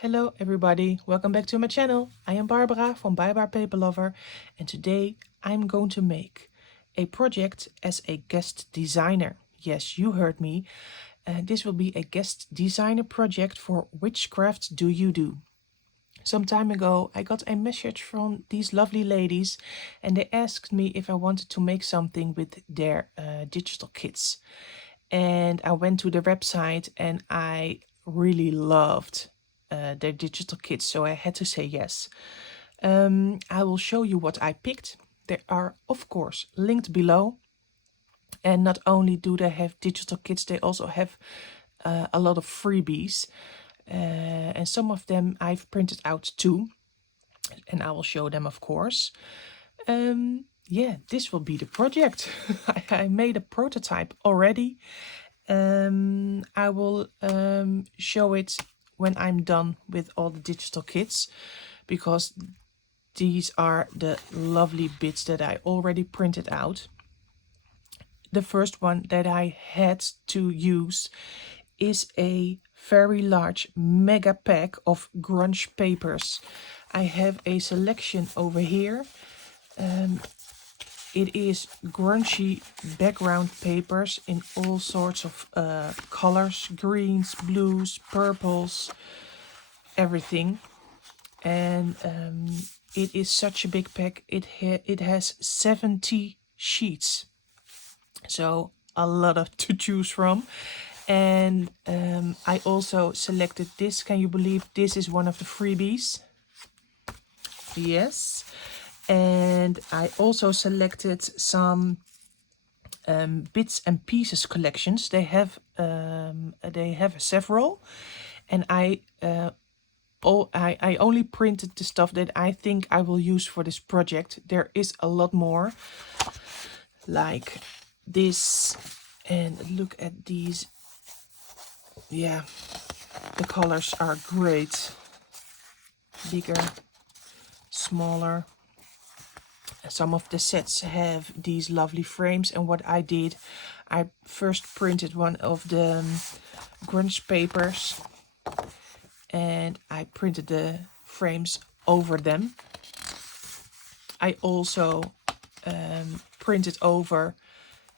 Hello everybody, welcome back to my channel. I am Barbara from Paperlover and today I'm going to make a project as a guest designer. Yes, you heard me. This will be a guest designer project for Which Crafts Do You Do? Some time ago I got a message from these lovely ladies and they asked me if I wanted to make something with their digital kits. And I went to their website and I really loved their digital kits, so I had to say yes. I will show you what I picked. They are of course linked below, and not only do they have digital kits, they also have a lot of freebies, and some of them I've printed out too, and I will show them of course. Yeah, this will be the project. I made a prototype already. I will show it when I'm done with all the digital kits, because these are the lovely bits that I already printed out. The first one that I had to use is a very large mega pack of grunge papers. I have a selection over here. It is grungy background papers in all sorts of colors, greens, blues, purples, everything. And it is such a big pack. It has 70 sheets, so a lot of to choose from. And I also selected this. Can you believe this is one of the freebies? Yes. And I also selected some bits and pieces collections. They have several, and I only printed the stuff that I think I will use for this project. There is a lot more, like this, and look at these. Yeah, the colors are great. Bigger, smaller. Some of the sets have these lovely frames, and what I did, I first printed one of the grunge papers and I printed the frames over them. I also printed over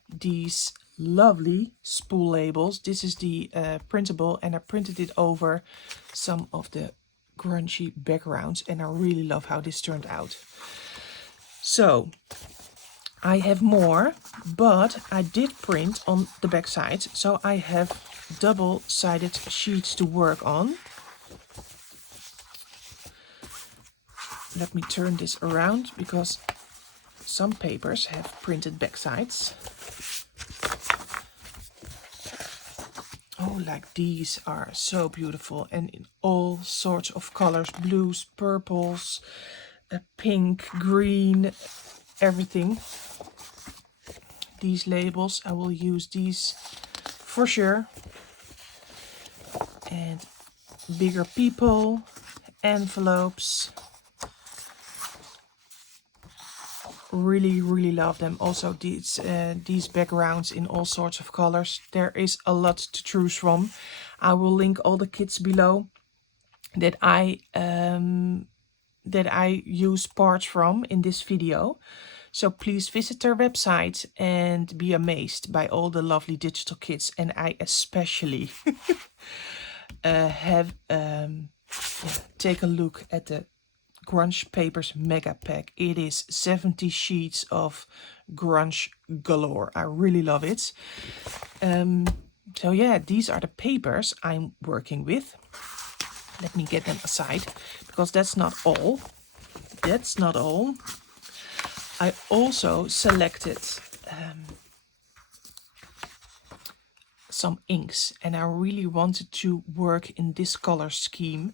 these lovely spool labels. This is the printable, and I printed it over some of the grungy backgrounds, and I really love how this turned out. So I have more, but I did print on the back side, so I have double-sided sheets to work on. Let me turn this around, because some papers have printed back sides. Oh, like these are so beautiful, and in all sorts of colors, blues, purples, pink, green, everything. These labels, I will use these for sure. And bigger people, envelopes. Really love them. Also these backgrounds in all sorts of colors. There is a lot to choose from. I will link all the kits below that I use parts from in this video. So please visit their website and be amazed by all the lovely digital kits. And I especially have take a look at the grunge papers mega pack. It is 70 sheets of grunge galore. I really love it. So yeah, these are the papers I'm working with. Let me get them aside, because that's not all. That's not all. I also selected some inks, and I really wanted to work in this color scheme.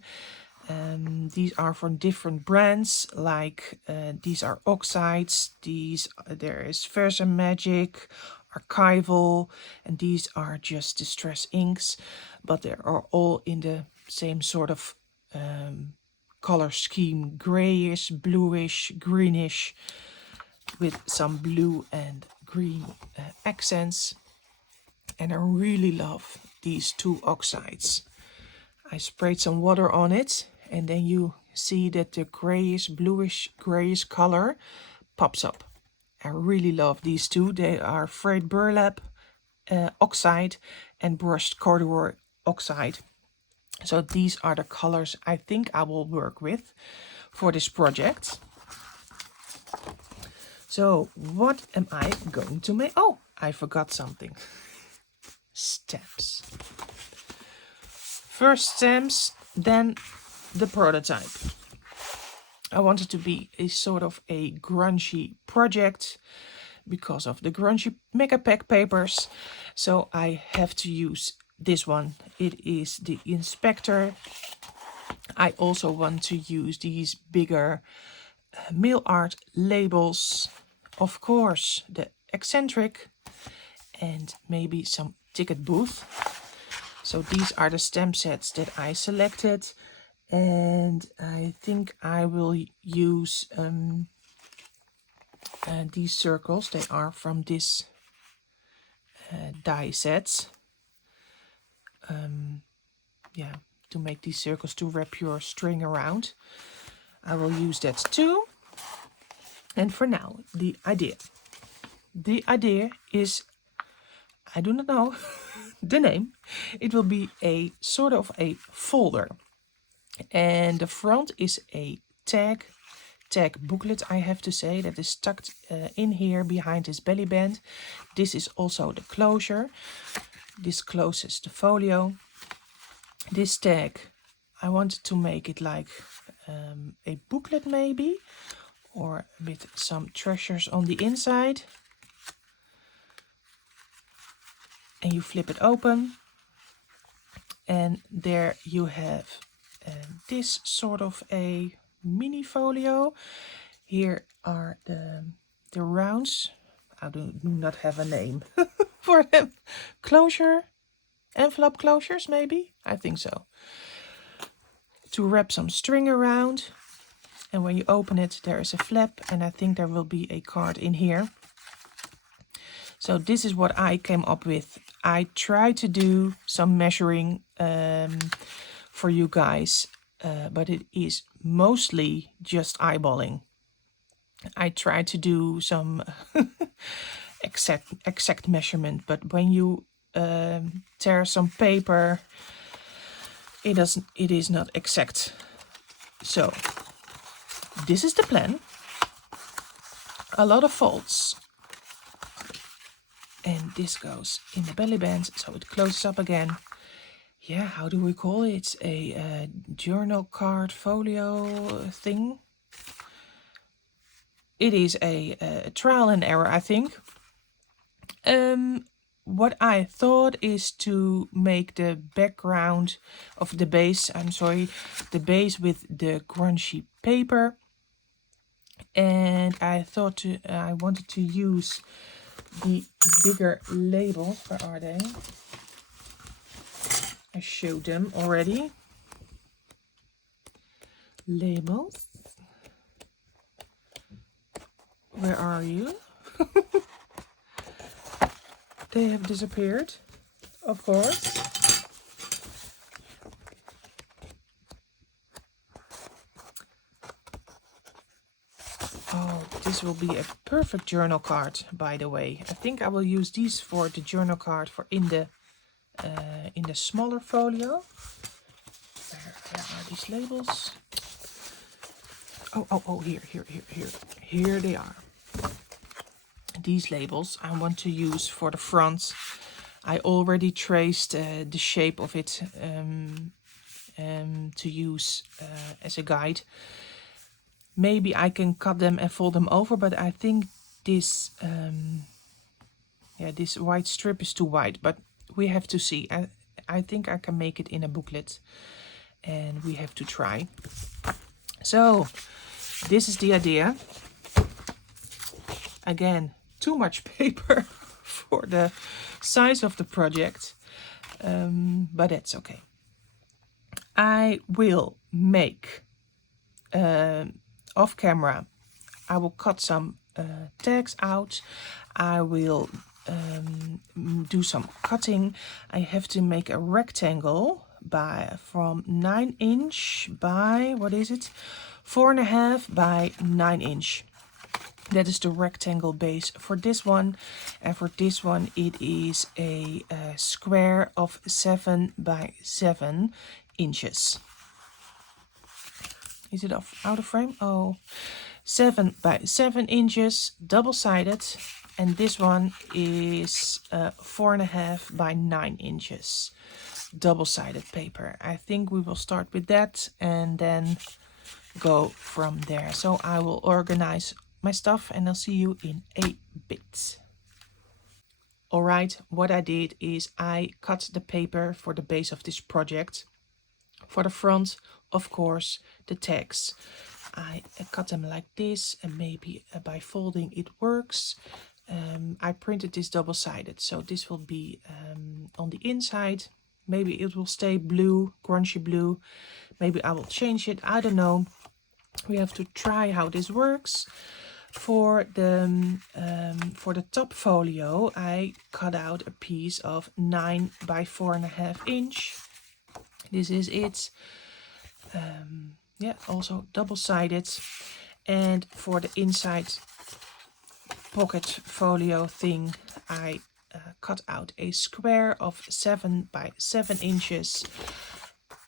These are from different brands, like these are oxides, there is Versa Magic, Archival, and these are just distress inks, but they are all in the same sort of color scheme, grayish, bluish, greenish, with some blue and green accents. And I really love these two oxides. I sprayed some water on it, and then you see that the grayish, bluish, grayish color pops up. I really love these two. They are frayed burlap oxide and brushed corduroy oxide. So these are the colors I think I will work with for this project. So what am I going to make? Oh, I forgot something. Stamps. First stamps, then the prototype. I wanted to be a sort of a grungy project because of the grungy mega pack papers. So I have to use this one. It is the Inspector. I also want to use these bigger mail art labels. Of course, the eccentric and maybe some ticket booth. So these are the stamp sets that I selected. And I think I will use these circles. They are from this die sets. Yeah, to make these circles to wrap your string around. I will use that too. And for now, the idea. The idea is, I do not know the name. It will be a sort of a folder. And the front is a tag booklet, I have to say, that is tucked in here behind this belly band. This is also the closure. This closes the folio. This tag, I wanted to make it like a booklet maybe, or with some treasures on the inside. And you flip it open, and there you have this sort of a mini folio. Here are the rounds. I do not have a name for them. Closure, envelope closures maybe? I think so. To wrap some string around. And when you open it, there is a flap, and I think there will be a card in here. So this is what I came up with. I tried to do some measuring for you guys, but it is mostly just eyeballing. I tried to do some exact measurement, but when you tear some paper, it is not exact. So this is the plan. A lot of folds. And this goes in the belly band, so it closes up again. Yeah, how do we call it? A journal card folio thing. It is a trial and error, I think. What I thought is to make the background of the base, the base with the grungy paper. And I thought I wanted to use the bigger labels. Where are they? I showed them already. Labels. Where are you? They have disappeared, of course. Oh, this will be a perfect journal card, by the way. I think I will use these for the journal card for in the smaller folio. Where are these labels? Oh, here they are. These labels I want to use for the front. I already traced the shape of it to use as a guide. Maybe I can cut them and fold them over, but I think this this white strip is too wide, but we have to see. I think I can make it in a booklet, and we have to try. So this is the idea. Again, too much paper for the size of the project, but that's okay. I will make off camera. I will cut some tags out. I will do some cutting. I have to make a rectangle from 9" by, what is it, 4.5" by 9". That is the rectangle base for this one, and for this one it is a square of 7 by 7 inches. Is it out of frame? Oh, 7 by 7 inches, double-sided, and this one is 4.5 by 9 inches, double-sided paper. I think we will start with that and then go from there. So I will organize my stuff and I'll see you in a bit. Alright, what I did is I cut the paper for the base of this project. For the front, of course, the tags. I cut them like this, and maybe by folding it works. I printed this double-sided, so this will be on the inside. Maybe it will stay blue, grungy blue. Maybe I will change it, I don't know. We have to try how this works. For the top folio, I cut out a piece of 9 by 4.5 inch. This is it. Yeah, also double-sided. And for the inside pocket folio thing, I cut out a square of 7 by 7 inches.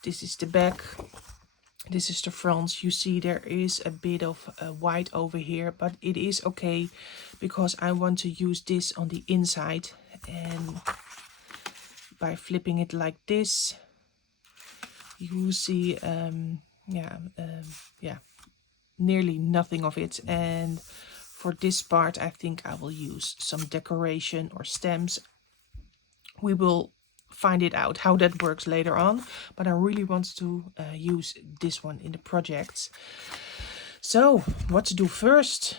This is the back. This is the front. You see there is a bit of white over here, but it is okay because I want to use this on the inside, and by flipping it like this, you will see nearly nothing of it. And for this part I think I will use some decoration or stamps. We will find it out how that works later on, but I really want to use this one in the project. So what to do first?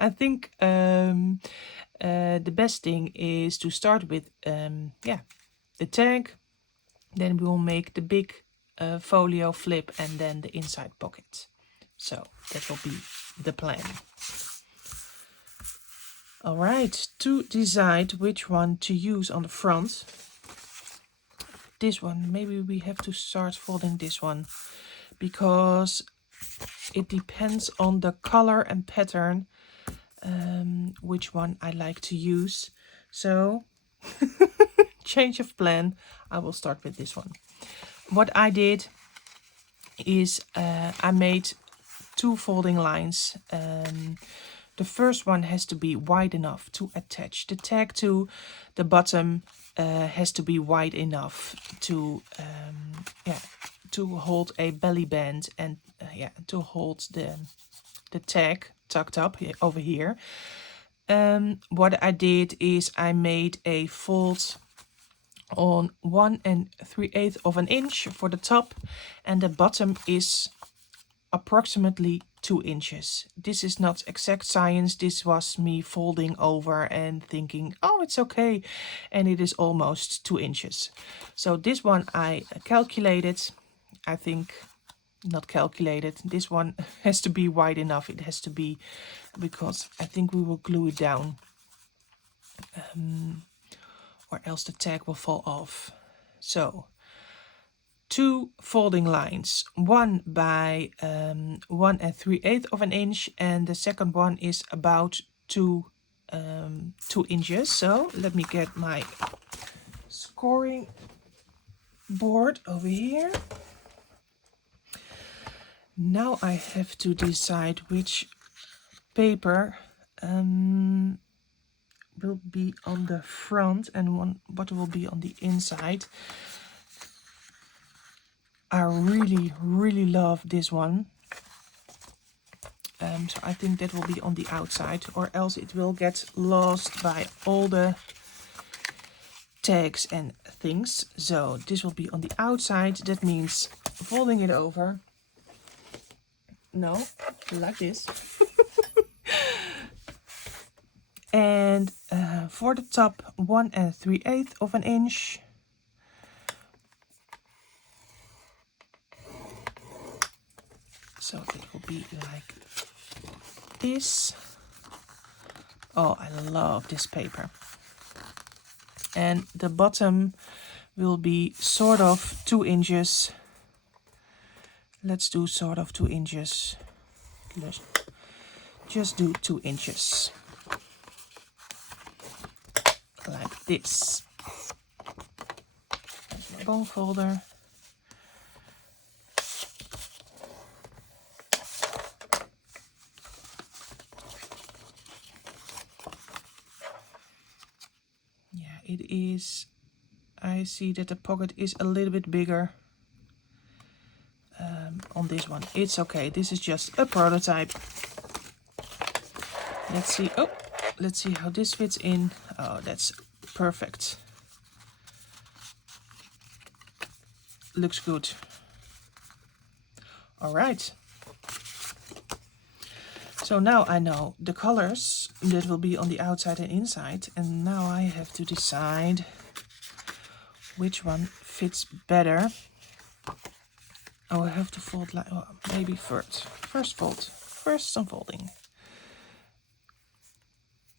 I think the best thing is to start with the tag. Then we will make the big folio flip and then the inside pocket. So that will be the plan. Alright, to decide which one to use on the front. This one, maybe we have to start folding this one, because it depends on the color and pattern which one I like to use. So change of plan, I will start with this one. What I did is I made 2 folding lines. The first one has to be wide enough to attach the tag to. The bottom has to be wide enough to hold a belly band and to hold the tag tucked up over here. What I did is I made a fold on 1 3/8 of an inch for the top, and the bottom is approximately 2 inches. This is not exact science. This was me folding over and thinking, oh, it's okay, and it is almost 2 inches. So this one I calculated. I think not calculated. This one has to be wide enough. It has to be, because I think we will glue it down, or else the tag will fall off. So 2 folding lines, one by 1 3/8 of an inch, and the second one is about 2 inches. So let me get my scoring board over here. Now I have to decide which paper will be on the front and what will be on the inside. I really love this one. So I think that will be on the outside, or else it will get lost by all the tags and things. So this will be on the outside. That means folding it over. No, like this. And for the top, 1 3/8 of an inch. So it will be like this. Oh, I love this paper. And the bottom will be sort of 2 inches. Let's do sort of 2 inches. Let's just do 2 inches. Like this. My bone folder. Yeah, it is. I see that the pocket is a little bit bigger on this one. It's okay. This is just a prototype. Let's see. Oh, let's see how this fits in. Oh, that's perfect. Looks good. All right. So now I know the colors that will be on the outside and inside, and now I have to decide which one fits better. Oh, I have to fold like, oh, maybe first some folding.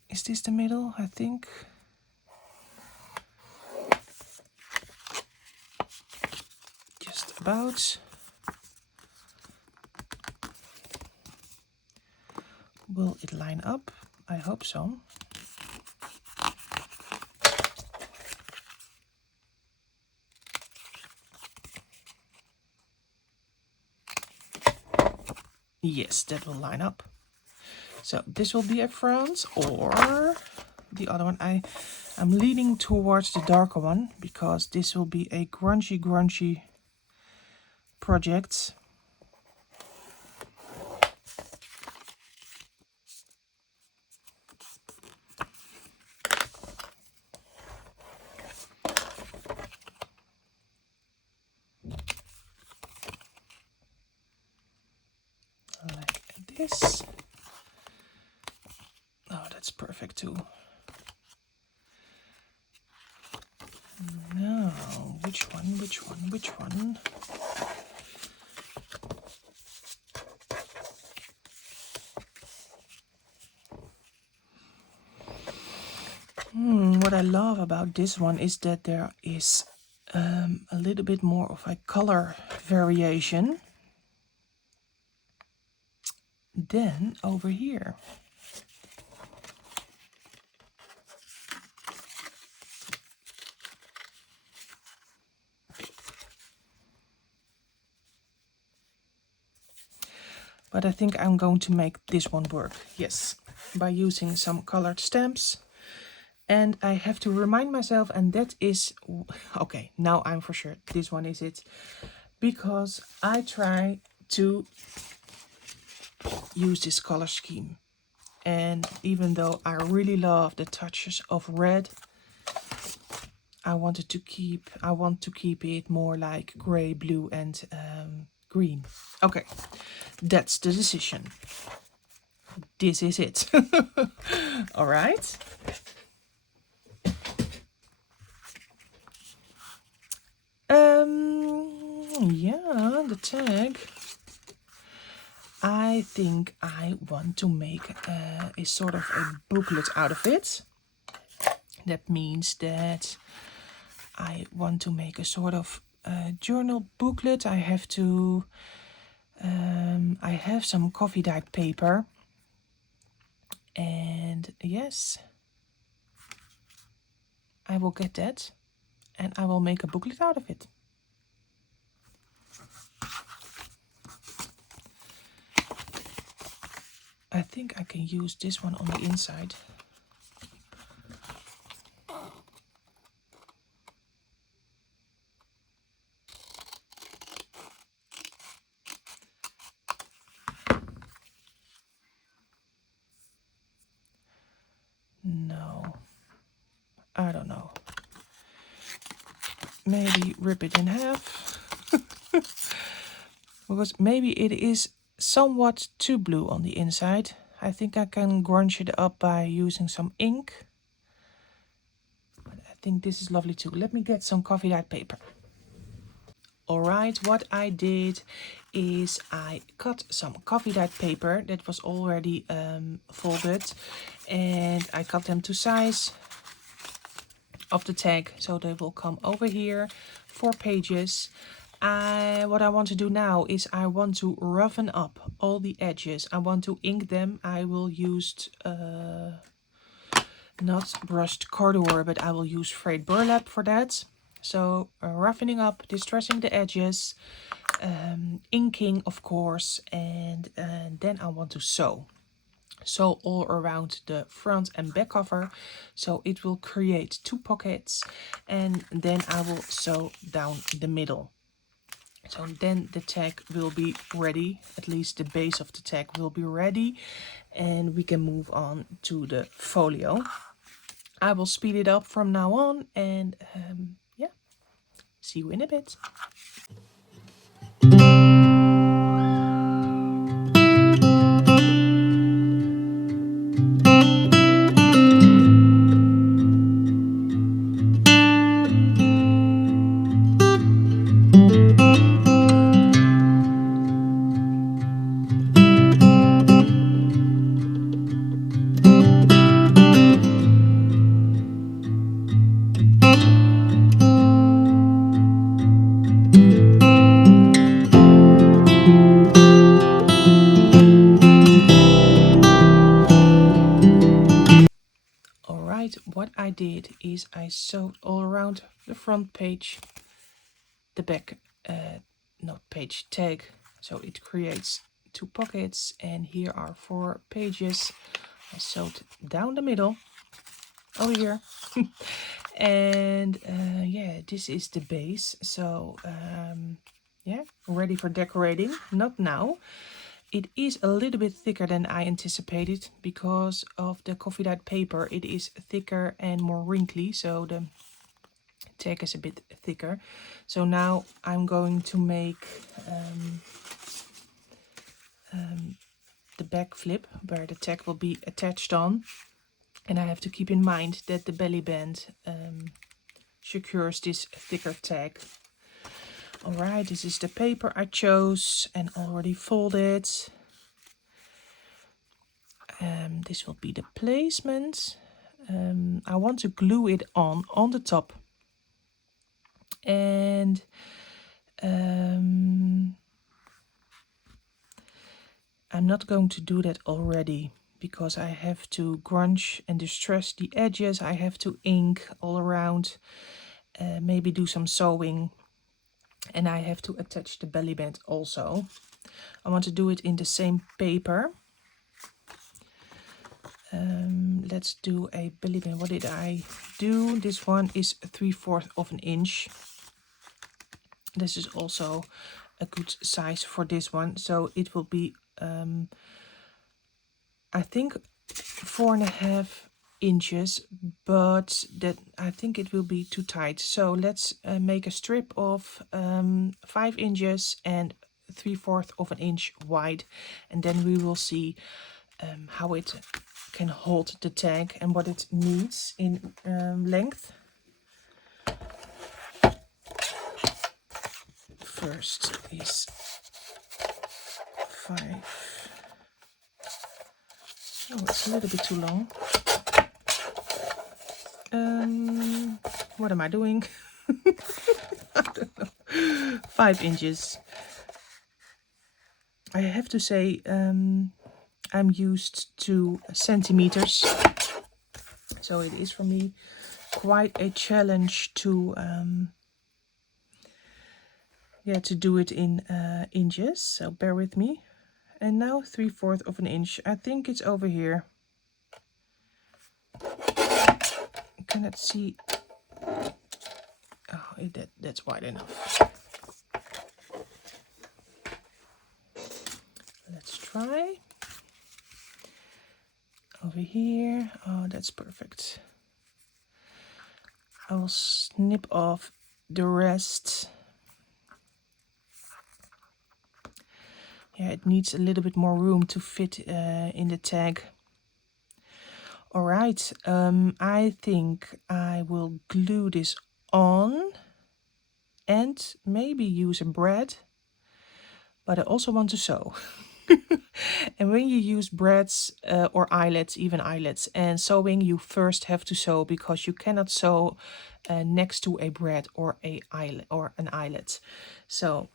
Is this the middle? I think. Just about. Will it line up? I hope so. Yes, that will line up. So this will be a front, or the other one. I'm leaning towards the darker one because this will be a grungy project. Like this. Oh, that's perfect too. Now, which one? What I love about this one is that there is a little bit more of a color variation than over here. But I think I'm going to make this one work, yes, by using some colored stamps. And I have to remind myself, and that is, okay, now I'm for sure, this one is it. Because I try to use this color scheme. And even though I really love the touches of red, I want to keep it more like gray, blue, and green. Okay, that's the decision. This is it. All right. Yeah, the tag. I think I want to make a sort of a booklet out of it. That means that I want to make a sort of journal booklet. I have to. I have some coffee dyed paper, and yes, I will get that, and I will make a booklet out of it. I think I can use this one on the inside. No, I don't know. Maybe rip it in half. Because maybe it is somewhat too blue on the inside. I think I can grunge it up by using some ink. But I think this is lovely too. Let me get some coffee dyed paper. Alright, what I did is I cut some coffee dyed paper that was already folded, and I cut them to size. of the tag, so they will come over here. 4 pages. What I want to do now is I want to roughen up all the edges. I want to ink them. I will use not brushed corduroy, but I will use frayed burlap for that. So roughening up, distressing the edges, inking of course, and then I want to sew. Sew all around the front and back cover, so it will create 2 pockets, and then I will sew down the middle. So then the tag will be ready, at least the base of the tag will be ready, and we can move on to the folio. I will speed it up from now on, and yeah, see you in a bit. Alright, what I did is I sewed all around the front page, the back, not page, tag, so it creates 2 pockets, and here are 4 pages. I sewed down the middle, over here. And yeah, this is the base, so yeah, ready for decorating. Not now. It is a little bit thicker than I anticipated because of the coffee dyed paper. It is thicker and more wrinkly, so the tag is a bit thicker. So now I'm going to make the back flip where the tag will be attached on, and I have to keep in mind that the belly band secures this thicker tag. Alright, this is the paper I chose and already folded. This will be the placement. I want to glue it on the top, and I'm not going to do that already because I have to grunge and distress the edges. I have to ink all around, maybe do some sewing, and I have to attach the belly band also. I want to do it in the same paper. Let's do a belly band. What did I do? This one is 3/4 of an inch. This is also a good size for this one, so it will be I think 4.5 inches, but that I think it will be too tight. So let's make a strip of 5 inches and 3/4 of an inch wide, and then we will see how it can hold the tag and what it needs in length. First is 5. Oh, it's a little bit too long. What am I doing? I don't know. 5 inches. I have to say I'm used to centimeters, so it is for me quite a challenge to yeah, to do it in inches, so bear with me. And now 3/4 of an inch. I think it's over here. I cannot see. Oh, that's wide enough. Let's try. Over here. Oh, that's perfect. I will snip off the rest. Yeah, it needs a little bit more room to fit in the tag. Alright, I think I will glue this on and maybe use a brad, but I also want to sew. And when you use braids or eyelets, even eyelets, and sewing, you first have to sew because you cannot sew next to a braid or a eyelet or an eyelet. So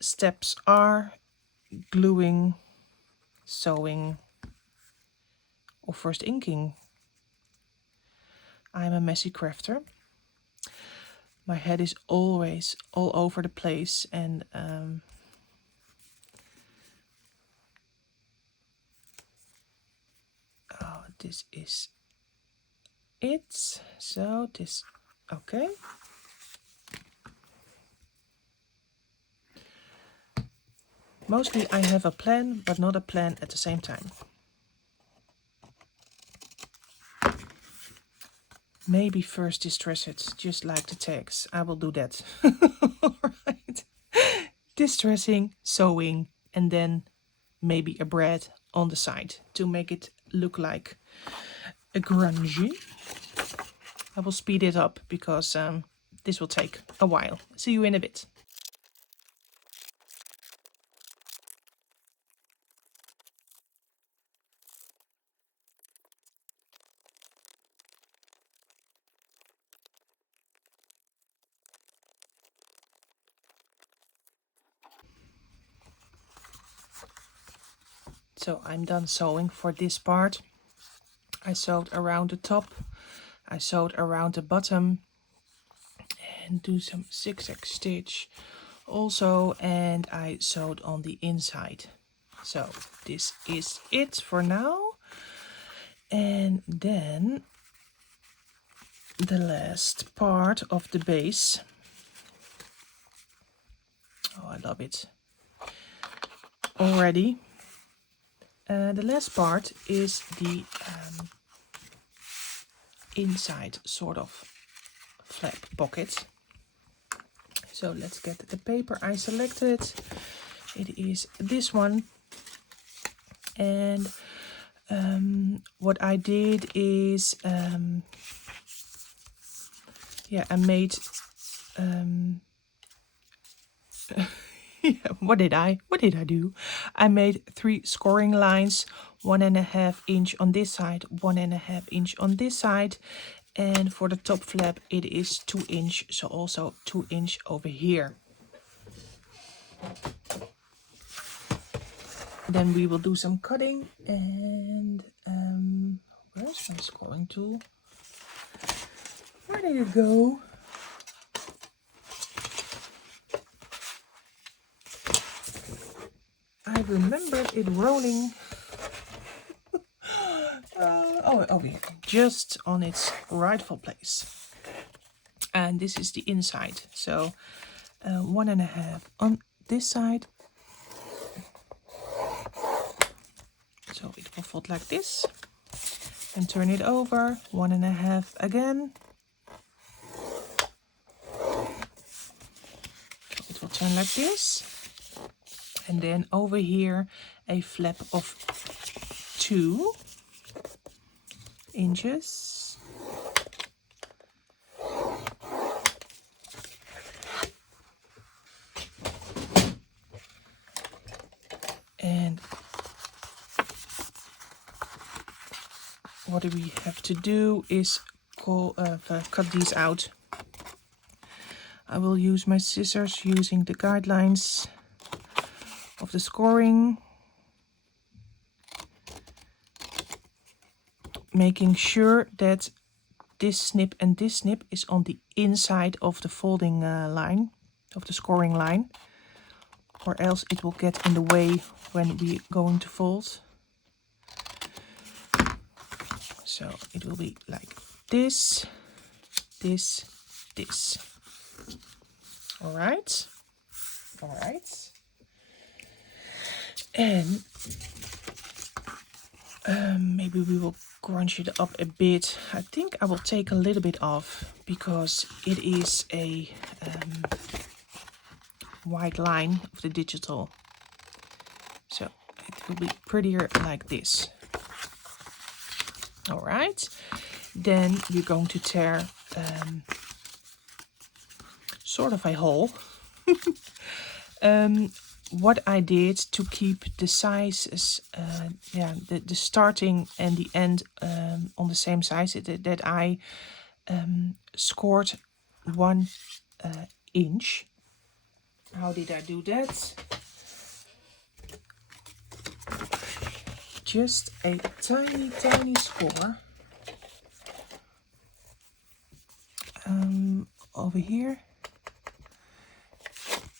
steps are gluing, sewing, or first inking. I'm a messy crafter. My head is always all over the place, and oh, this is it. So this, okay. Mostly I have a plan, but not a plan at the same time. Maybe first distress it, just like the tags. I will do that. Alright. Distressing, sewing, and then maybe a braid on the side to make it look like a grungy. I will speed it up because this will take a while. See you in a bit. So I'm done sewing for this part. I sewed around the top, I sewed around the bottom, and do some zigzag stitch also, and I sewed on the inside. So this is it for now. And then the last part of the base. Oh, I love it already. The last part is the inside sort of flap pocket. So let's get the paper I selected. It is this one. And what I did is, yeah, I made, yeah, what did I do? I made 3 scoring lines, 1.5 inch on this side, 1.5 inch on this side. And for the top flap, it is 2 inch, so also 2 inch over here. Then we will do some cutting, and where's my scoring tool? Where did it go? I remembered it rolling. Oh, here, just on its rightful place. And this is the inside, so 1.5 on this side. So it will fold like this, and turn it over, 1.5 again. It will turn like this, and then over here a flap of 2 inches. And what we have to do is cut these out. I will use my scissors using the guidelines of the scoring, making sure that this snip and this snip is on the inside of the folding line, of the scoring line, or else it will get in the way when we're going to fold. So it will be like this, this, this. All right. And maybe we will crunch it up a bit. I think I will take a little bit off because it is a white line of the digital. So it will be prettier like this. All right. Then we're going to tear sort of a hole what I did to keep the sizes, yeah, the starting and the end on the same size, that I scored 1 inch. How did I do that? Just a tiny, tiny score over here,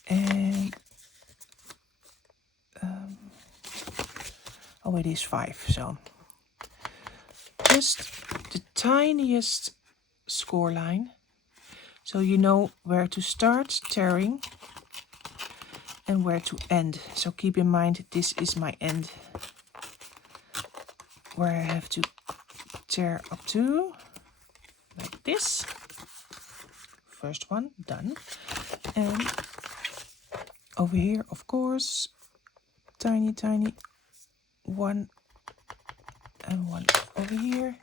and oh, it is 5. So just the tiniest score line, so you know where to start tearing and where to end. So keep in mind, this is my end, where I have to tear up to, like this. First one done. And over here, of course, tiny, tiny one, and one over here.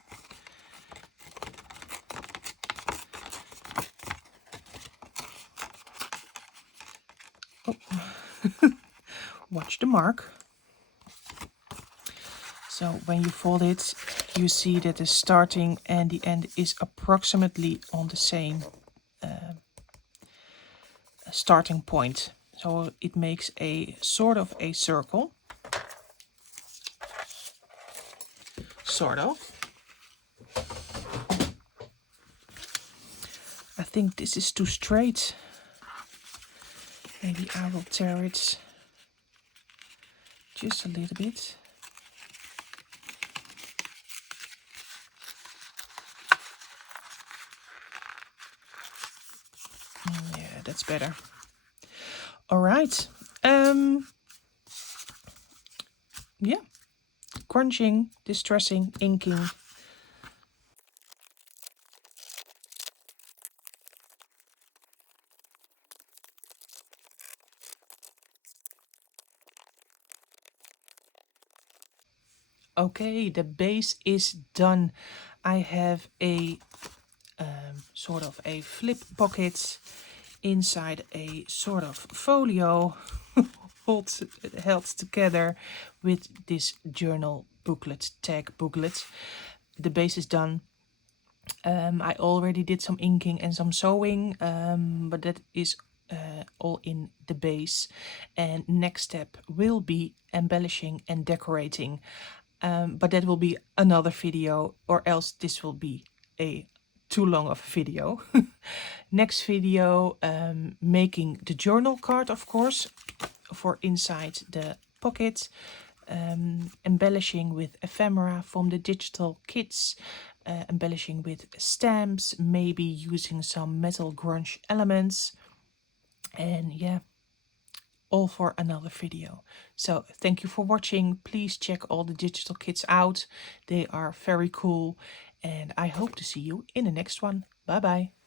Oh. Watch the mark. So when you fold it, you see that the starting and the end is approximately on the same starting point. So it makes a sort of a circle. Sort of. I think this is too straight. Maybe I will tear it just a little bit. Yeah, that's better. All right. Yeah. Crunching, distressing, inking. Okay, the base is done. I have a sort of a flip pocket inside a sort of folio held together with this journal booklet, tag booklet. The base is done. I already did some inking and some sewing, but that is all in the base. And next step will be embellishing and decorating. But that will be another video, or else this will be a too long of a video. Next video, making the journal card, of course, for inside the pocket. Embellishing with ephemera from the digital kits, embellishing with stamps, maybe using some metal grunge elements, and yeah, all for another video. So thank you for watching. Please check all the digital kits out. They are very cool, and I hope to see you in the next one. Bye bye.